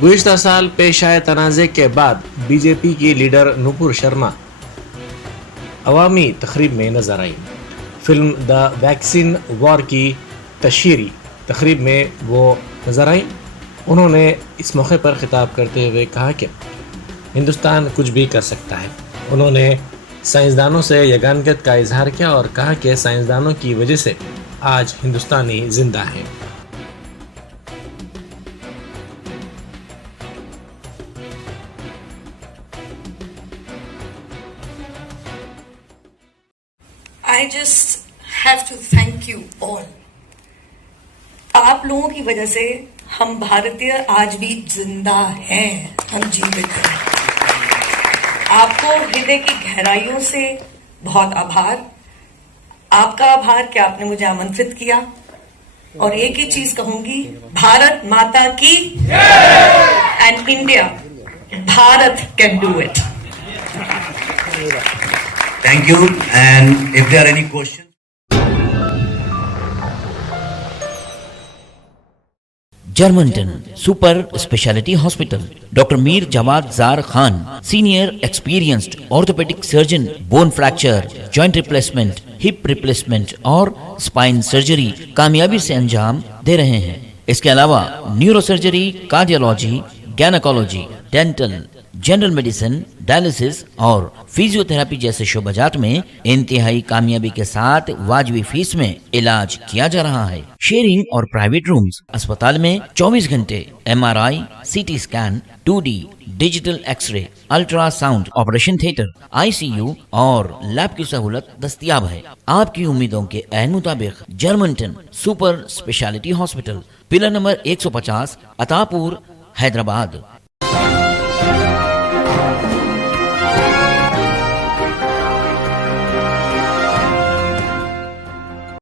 गुज़िश्ता साल पेश आए तनाज़े के बाद बीजेपी की लीडर नुपुर शर्मा अवामी तकरीब में नजर आई। फिल्म द वैक्सीन वॉर की तशहीरी तकरीब में वो नजर आई। उन्होंने इस मौके पर खिताब करते हुए कहा कि हिंदुस्तान कुछ भी कर सकता है। उन्होंने साइंसदानों से यगानगत का इजहार किया और कहा कि साइंसदानों की वजह से आज हिंदुस्तानी जिंदा हैं। I just have to thank you all. आप लोगों की वजह से हम भारतीय आज भी जिंदा हैं, हम जीवित हैं। आपको हृदय की गहराइयों से बहुत आभार। आपका आभार कि आपने मुझे आमंत्रित किया। और एक ही चीज कहूंगी, भारत माता की and India, Bharat can do it. Thank you. And if there are any questions. Germanton super speciality hospital, doctor Mir Jawad Jar Khan, senior experienced orthopaedic surgeon, bone fracture, joint replacement, hip replacement और स्पाइन सर्जरी कामयाबी से अंजाम दे रहे हैं। इसके अलावा neuro surgery, cardiology, gynaecology, dental, general medicine, dialysis और फिजियोथेरेपी जैसे शोबाजात में इंतहाई कामयाबी के साथ वाजबी फीस में इलाज किया जा रहा है। शेयरिंग और प्राइवेट रूम्स, अस्पताल में 24 घंटे MRI, CT scan, 2D digital x ray, ultrasound, operation theatre, ICU और लैब की सहूलत दस्तयाब है। आपकी उम्मीदों के ऐन मुताबिक Germanton super speciality hospital, pillar number 150, Attapur, Hyderabad.